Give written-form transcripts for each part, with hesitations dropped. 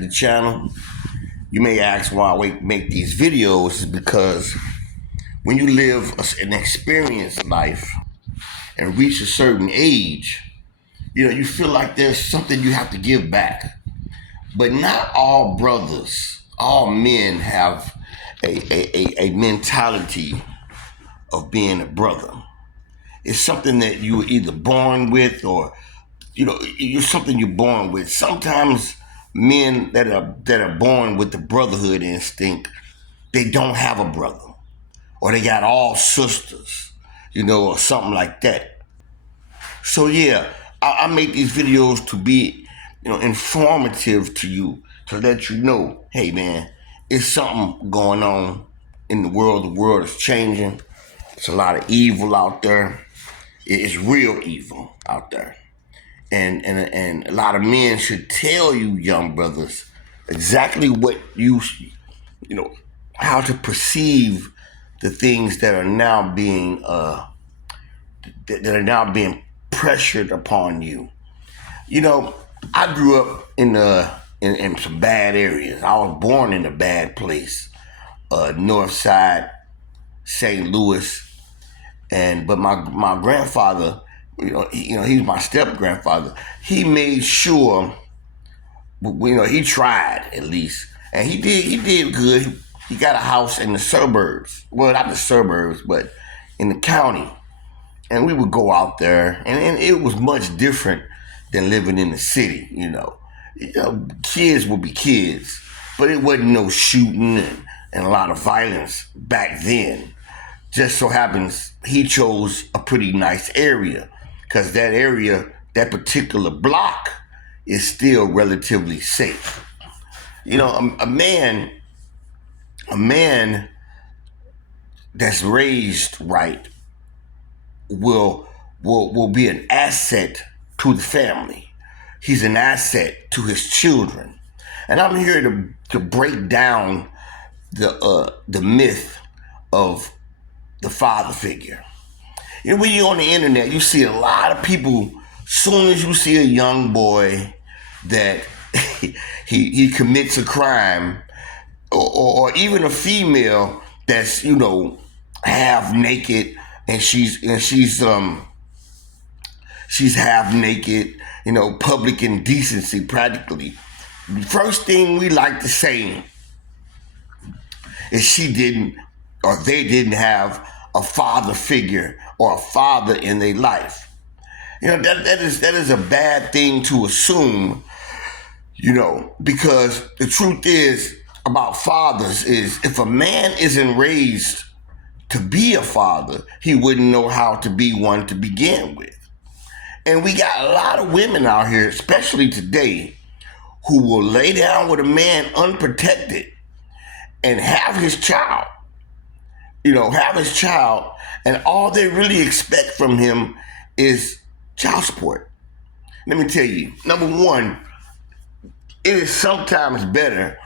the channel. You may ask why I make these videos is because when you live an experienced life and reach a certain age, you feel like there's something you have to give back. But not all brothers, all men have a mentality of being a brother. It's something that you were either born with or you're something you're born with. Sometimes men that are born with the brotherhood instinct, they don't have a brother, or they got all sisters, or something like that. So yeah, I make these videos to be, informative to you, to let you know, hey man, it's something going on in the world. The world is changing. It's a lot of evil out there. It's real evil out there. And a lot of men should tell you young brothers exactly what how to perceive the things that are now being pressured upon you. I grew up in some bad areas. I was born in a bad place, North Side, St. Louis, but my grandfather, he's my step grandfather. He made sure, he tried at least, and he did good. He got a house in the suburbs. Well, not the suburbs, but in the county. And we would go out there, and it was much different than living in the city. Kids would be kids, but it wasn't no shooting and a lot of violence back then. Just so happens he chose a pretty nice area, because that area, that particular block, is still relatively safe. A man that's raised right will be an asset to the family. He's an asset to his children. And I'm here to break down the myth of the father figure. When you're on the internet, you see a lot of people, soon as you see a young boy that he commits a crime, or even a female that's, half naked, and she's half naked, public indecency practically. The first thing we like to say is she didn't, or they didn't have a father figure or a father in their life. That is a bad thing to assume, because the truth is about fathers is, if a man isn't raised to be a father, he wouldn't know how to be one to begin with. And we got a lot of women out here, especially today, who will lay down with a man unprotected and have his child, and all they really expect from him is child support. Let me tell you, number one, it is sometimes better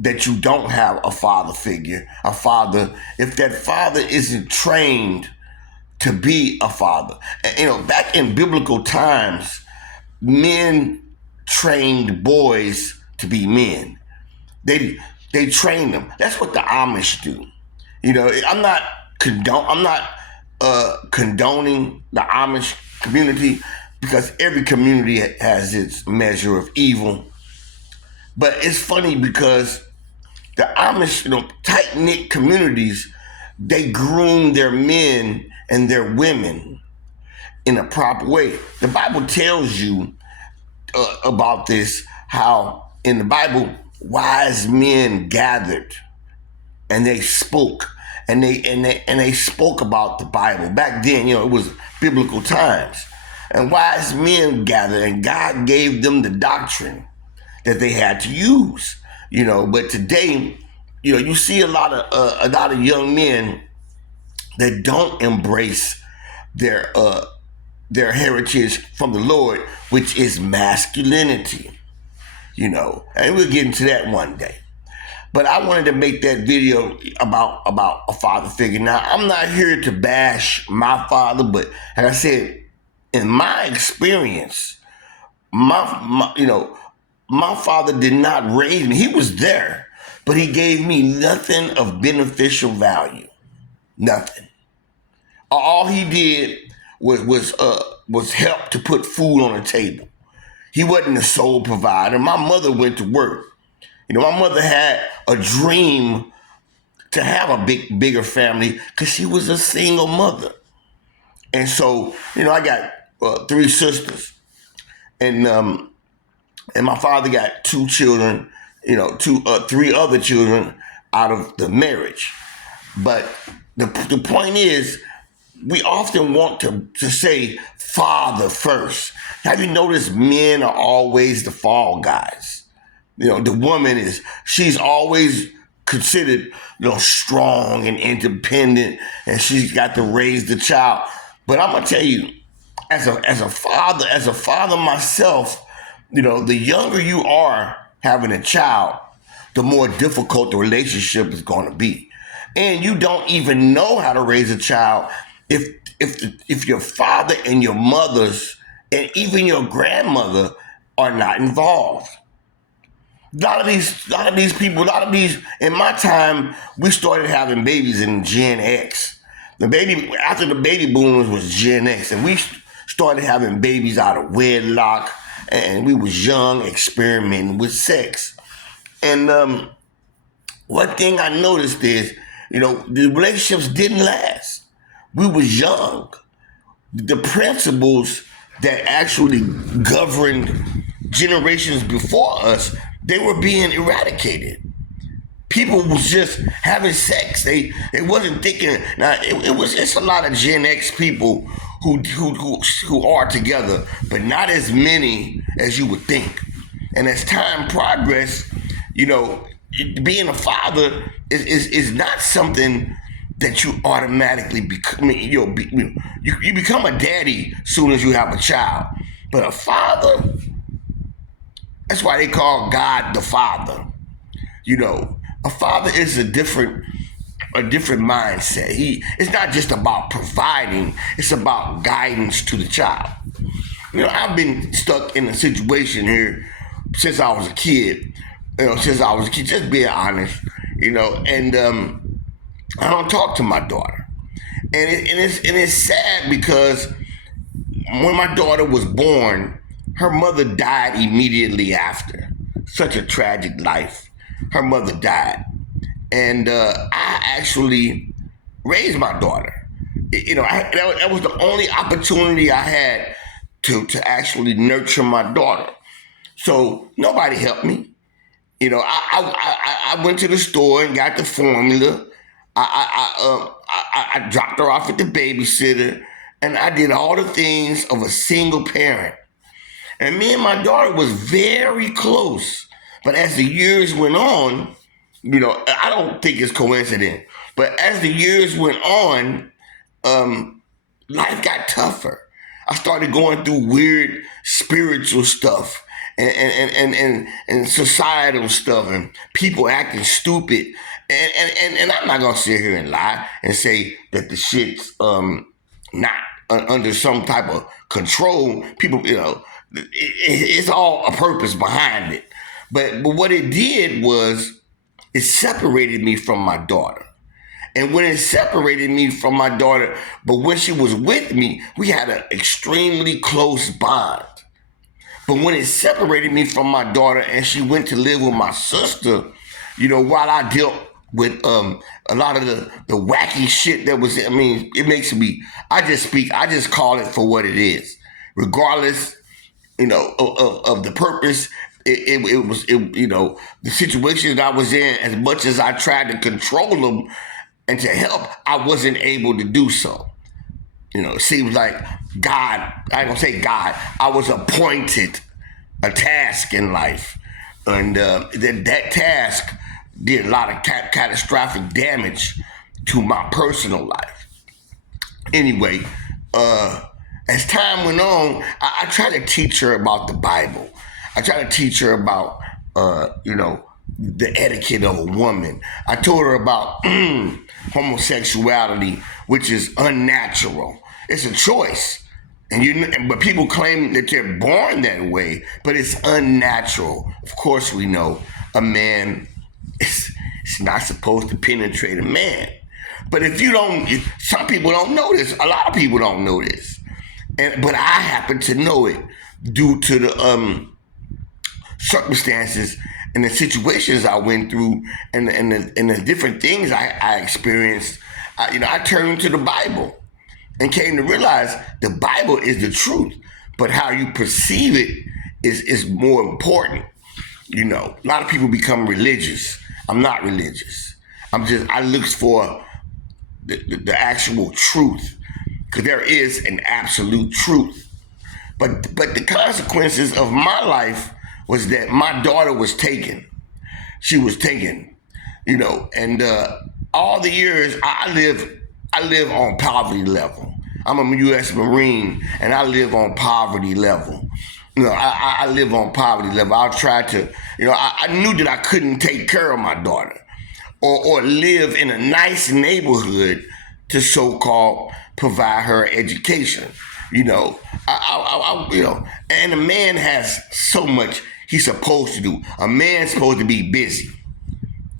that you don't have a father figure, if that father isn't trained to be a father. Back in biblical times, men trained boys to be men. They trained them. That's what the Amish do. I'm not condoning the Amish community, because every community has its measure of evil. But it's funny because the Amish, tight-knit communities, they groom their men and their women in a proper way. The Bible tells you about this, how in the Bible, wise men gathered and they spoke, and they spoke about the Bible. Back then, it was biblical times. And wise men gathered, and God gave them the doctrine that they had to use. But today, you see a lot of young men that don't embrace their heritage from the Lord, which is masculinity. And we'll get into that one day. But I wanted to make that video about a father figure. Now, I'm not here to bash my father, but like I said, in my experience, my my father did not raise me. He was there, but he gave me nothing of beneficial value. Nothing. All he did was help to put food on the table. He wasn't the sole provider. My mother went to work. My mother had a dream to have a bigger family because she was a single mother. And so, I got 3 sisters, and my father got 2 children, 3 other children out of the marriage. But the point is, we often want to say father first. Have you noticed men are always the fall guys? The woman she's always considered, strong and independent, and she's got to raise the child. But I'm gonna tell you, as a father myself, the younger you are having a child, the more difficult the relationship is going to be, and you don't even know how to raise a child if your father and your mothers and even your grandmother are not involved. A lot of these people, in my time, we started having babies in Gen X. After the baby boomers was Gen X, and we started having babies out of wedlock, and we was young, experimenting with sex. And one thing I noticed is, the relationships didn't last. We was young. The principles that actually governed generations before us, they were being eradicated. People was just having sex. They wasn't thinking. Now it's a lot of Gen X people who are together, but not as many as you would think. And as time progressed, being a father is not something that you automatically become. You become a daddy as soon as you have a child, but a father. That's why they call God the Father. A father is a different mindset. It's not just about providing, it's about guidance to the child. I've been stuck in a situation here since I was a kid. Just being honest, and I don't talk to my daughter. And it's sad because when my daughter was born, her mother died immediately after. Such a tragic life. Her mother died. And I actually raised my daughter. That was the only opportunity I had to actually nurture my daughter. So nobody helped me. I went to the store and got the formula. I dropped her off at the babysitter, and I did all the things of a single parent. And me and my daughter was very close. But as the years went on, I don't think it's coincidence, but as the years went on, life got tougher. I started going through weird spiritual stuff and societal stuff and people acting stupid. And I'm not going to sit here and lie and say that the shit's not under some type of control. People, it's all a purpose behind it. But what it did was it separated me from my daughter. And when it separated me from my daughter, but when she was with me, we had an extremely close bond. But when it separated me from my daughter and she went to live with my sister, while I dealt with a lot of the wacky shit that was, it makes me, I just call it for what it is. Regardless, of the purpose, it was the situations I was in, as much as I tried to control them and to help, I wasn't able to do so. It seems like God, I ain't gonna say God, I was appointed a task in life. And that task did a lot of catastrophic damage to my personal life. Anyway, as time went on, I tried to teach her about the Bible. I tried to teach her about, the etiquette of a woman. I told her about homosexuality, which is unnatural. It's a choice. But people claim that they're born that way, but it's unnatural. Of course, we know a man is not supposed to penetrate a man. But some people don't know this. A lot of people don't know this, but I happen to know it due to the circumstances and the situations I went through, and the different things I experienced. I turned to the Bible and came to realize the Bible is the truth, but how you perceive it is more important. A lot of people become religious. I'm not religious. I look for the actual truth, because there is an absolute truth. But the consequences of my life was that my daughter was taken. She was taken, and all the years I live on poverty level. I'm a U.S. Marine, and I live on poverty level. I live on poverty level. I'll try to, I knew that I couldn't take care of my daughter or live in a nice neighborhood to so-called provide her education. And a man has so much he's supposed to do. A man's supposed to be busy.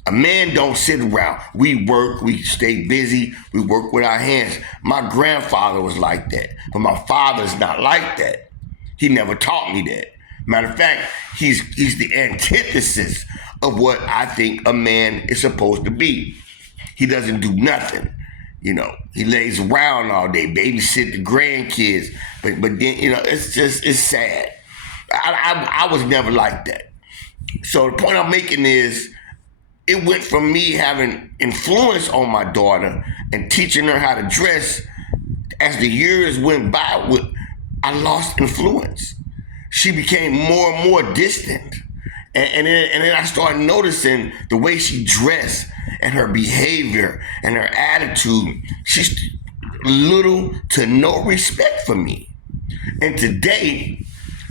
A man don't sit around. We work, we stay busy, we work with our hands. My grandfather was like that, but my father's not like that. He never taught me that. Matter of fact, he's the antithesis of what I think a man is supposed to be. He doesn't do nothing. He lays around all day, babysit the grandkids, but then, it's sad. I was never like that. So the point I'm making is, it went from me having influence on my daughter and teaching her how to dress. As the years went by, I lost influence. She became more and more distant. And then I started noticing the way she dressed and her behavior and her attitude. She's little to no respect for me. And today,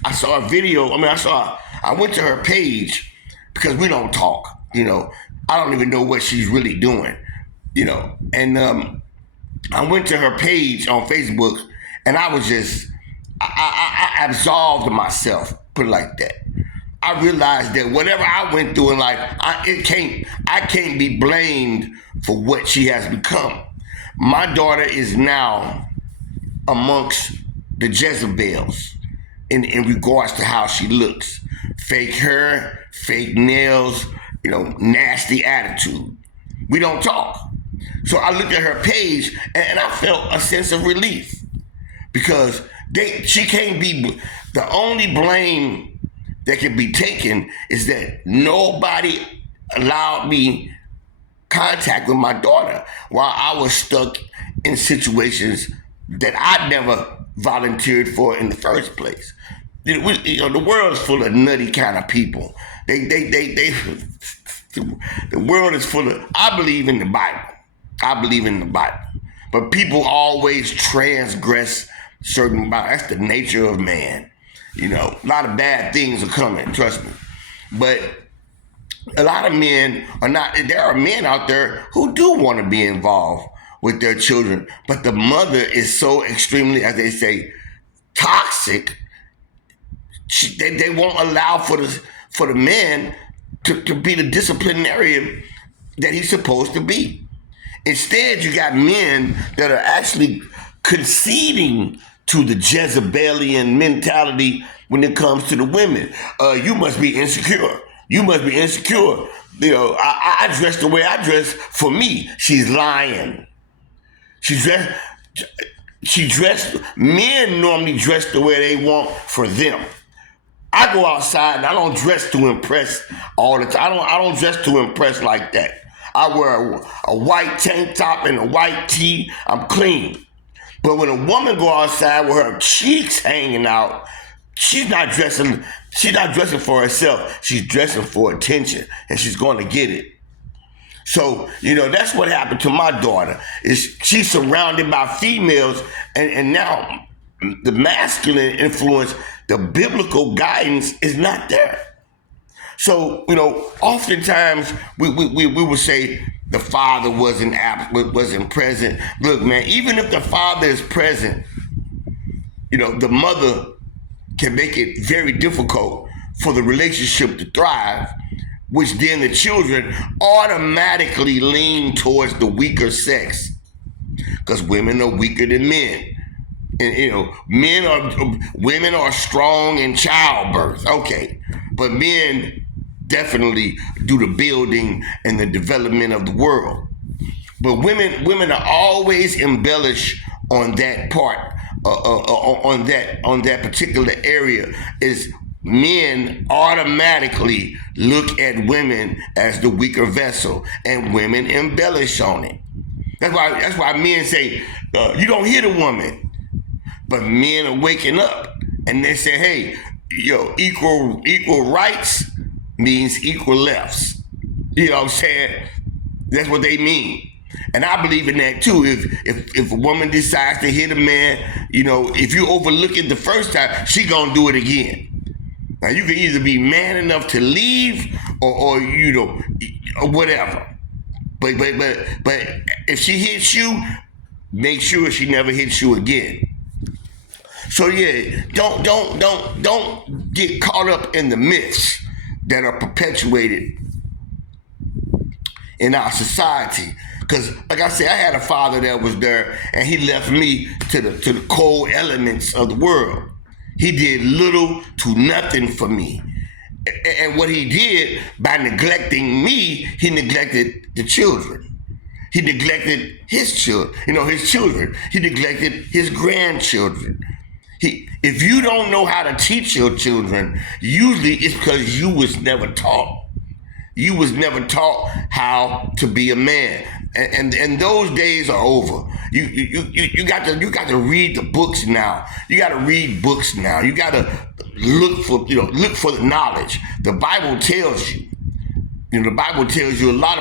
I saw a video. I went to her page because we don't talk. I don't even know what she's really doing. And I went to her page on Facebook, and I was just, I absolved myself, put it like that. I realized that whatever I went through in life, I can't be blamed for what she has become. My daughter is now amongst the Jezebels in regards to how she looks. Fake hair, fake nails, nasty attitude. We don't talk. So I looked at her page and I felt a sense of relief, because she can't be, the only blame that can be taken is that nobody allowed me contact with my daughter while I was stuck in situations that I never volunteered for in the first place. The world is full of nutty kind of people. The world is full of, I believe in the Bible. But people always transgress certain, that's the nature of man. A lot of bad things are coming, trust me. But a lot of men are not, there are men out there who do want to be involved with their children, but the mother is so extremely, as they say, toxic. They won't allow for the man to be the disciplinarian that he's supposed to be. Instead, you got men that are actually conceding to the Jezebelian mentality when it comes to the women. You must be insecure. I dress the way I dress for me. She's lying. Men normally dress the way they want for them. I go outside and I don't dress to impress all the time. I don't dress to impress like that. I wear a white tank top and a white tee. I'm clean. But when a woman go outside with her cheeks hanging out, she's not dressing for herself. She's dressing for attention, and she's going to get it. So, that's what happened to my daughter. Is she's surrounded by females, and now the masculine influence, the biblical guidance is not there. So, oftentimes we would say the father wasn't present. Look, man, even if the father is present, the mother can make it very difficult for the relationship to thrive, which then the children automatically lean towards the weaker sex because women are weaker than men. And women are strong in childbirth, okay, but men definitely do the building and the development of the world. But women are always embellished on that part, on that particular area. Is men automatically look at women as the weaker vessel, and women embellish on it. That's why men say you don't hit a woman. But men are waking up and they say, hey, equal rights means equal lefts. You know what I'm saying? That's what they mean. And I believe in that too. If a woman decides to hit a man, if you overlook it the first time, she gonna do it again. Now you can either be man enough to leave or whatever. But if she hits you, make sure she never hits you again. So yeah, don't get caught up in the myths that are perpetuated in our society. Because, like I said, I had a father that was there, and he left me to the cold elements of the world. He did little to nothing for me, and what he did by neglecting me, he neglected the children. He neglected his children. He neglected his grandchildren. If you don't know how to teach your children, usually it's because you was never taught. You was never taught how to be a man, and those days are over. You got to read the books now. You got to read books now. You got to look for the knowledge. The Bible tells you. The Bible tells you a lot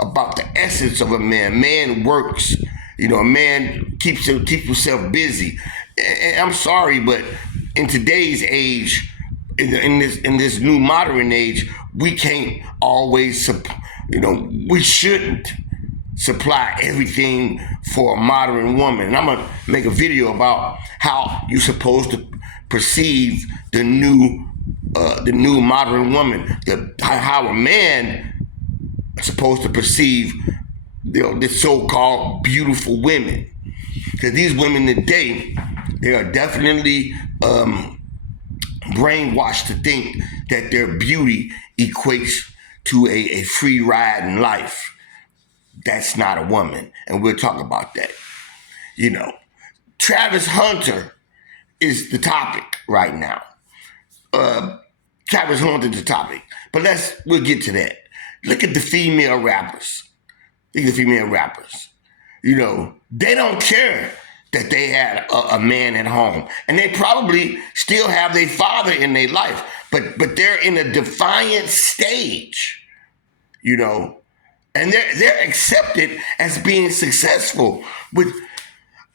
about the essence of a man. Man works. A man keeps himself busy. And I'm sorry, but in today's age, in this new modern age, we can't always, we shouldn't supply everything for a modern woman. And I'm gonna make a video about how you're supposed to perceive the new modern woman, how a man is supposed to perceive the so-called beautiful women. Because these women today, they are definitely brainwashed to think that their beauty equates to a free ride in life. That's not a woman, and we'll talk about that. Travis Hunter is the topic right now. Travis Hunter is the topic, but we'll get to that. Look at the female rappers. They don't care that they had a man at home. And they probably still have their father in their life, but they're in a defiant stage, and they're accepted as being successful.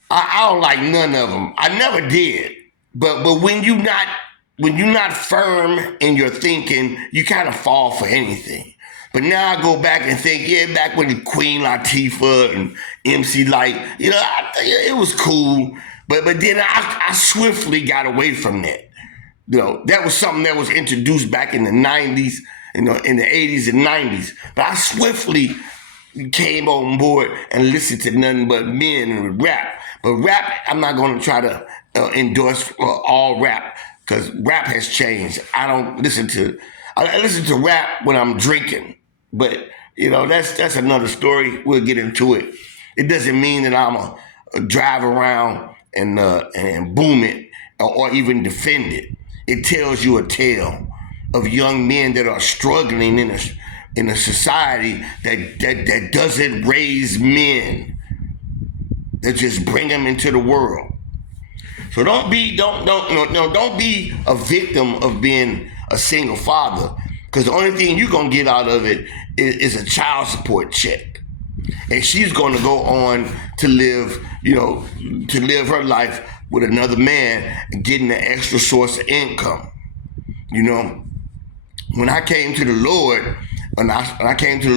I don't like none of them. I never did. But when you're not firm in your thinking, you kind of fall for anything. But now I go back and think, back when Queen Latifah and MC Lyte, it was cool. But then I swiftly got away from that. That was something that was introduced back in the 90s, in the 80s and 90s. But I swiftly came on board and listened to nothing but men and rap. But rap, I'm not going to try to endorse all rap, because rap has changed. I listen to rap when I'm drinking. But, that's another story. We'll get into it. It doesn't mean that I'm a drive around and boom it or even defend it. It tells you a tale of young men that are struggling in a society that doesn't raise men, that just bring them into the world. So don't be a victim of being a single father, because the only thing you're gonna get out of it is a child support check, and she's gonna go on to live her life with another man, getting an extra source of income. When I came to the Lord, I came to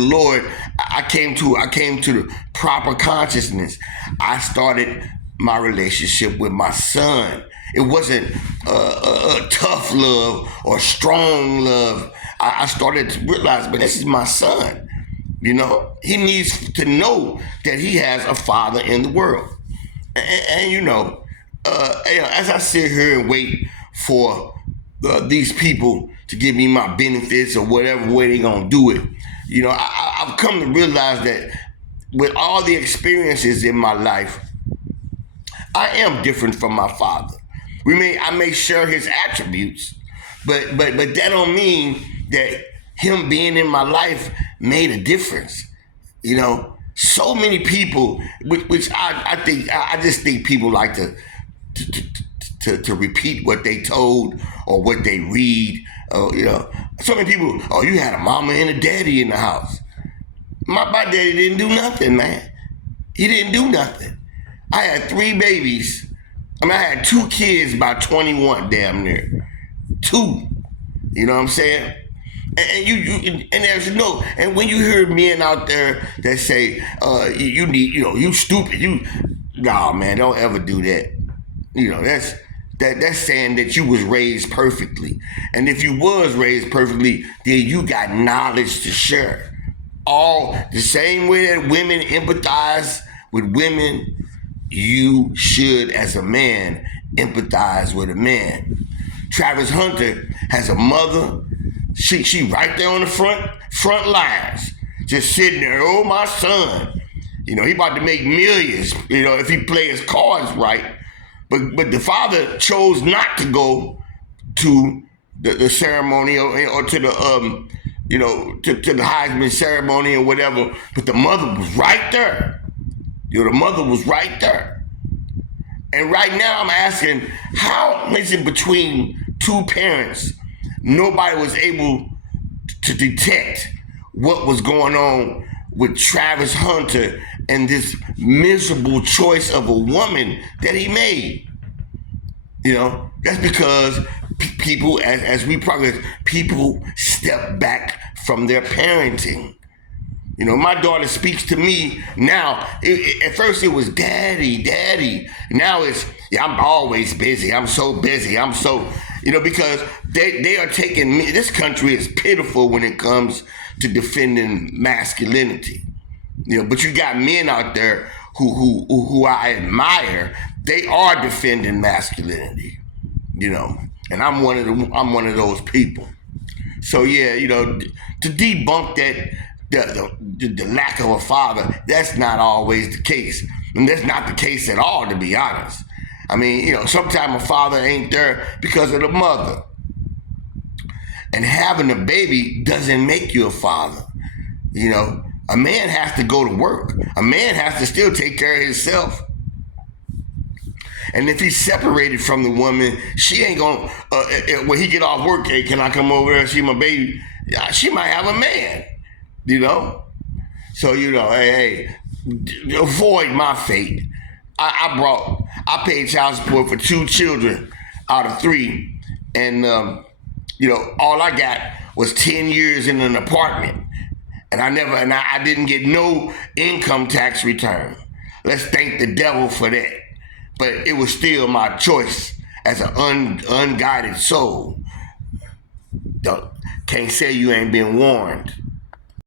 the proper consciousness. I started my relationship with my son. It wasn't a tough love or strong love. I started to realize, but this is my son. You know, he needs to know that he has a father in the world. And as I sit here and wait for these people to give me my benefits or whatever way they're going to do it, I've come to realize that with all the experiences in my life, I am different from my father. I may share his attributes, but that don't mean that him being in my life made a difference. So many people, which I just think people like to repeat what they told or what they read. So many people, you had a mama and a daddy in the house. My daddy didn't do nothing, man. He didn't do nothing. I had 3 babies. I had 2 kids by 21, damn near. 2. You know what I'm saying? And when you hear men out there that say, you stupid, nah, man, don't ever do that. That's saying that you was raised perfectly. And if you was raised perfectly, then you got knowledge to share. All the same way that women empathize with women, you should, as a man, empathize with a man. Travis Hunter has a mother. She right there on the front lines, just sitting there. Oh, my son, he about to make millions. If he plays his cards right. But the father chose not to go to the ceremony or to the to the Heisman ceremony or whatever. But the mother was right there. The mother was right there. And right now I'm asking, how is it between 2 parents, nobody was able to detect what was going on with Travis Hunter and this miserable choice of a woman that he made? That's because people, as we progress, people step back from their parenting. My daughter speaks to me now. At first it was daddy. Now it's, I'm always busy. I'm so busy. I'm so, because they are taking me. This country is pitiful when it comes to defending masculinity. But you got men out there who I admire. They are defending masculinity. And I'm one of those people. So yeah, to debunk that. The lack of a father, that's not always the case. And that's not the case at all, to be honest. Sometimes a father ain't there because of the mother. And having a baby doesn't make you a father. A man has to go to work. A man has to still take care of himself. And if he's separated from the woman, she ain't gonna, when he get off work, hey, can I come over there and see my baby? She might have a man. So hey, avoid my fate. I paid child support for 2 children out of 3, and all I got was 10 years in an apartment, and I didn't get no income tax return. Let's thank the devil for that. But it was still my choice as an unguided soul. Can't say you ain't been warned.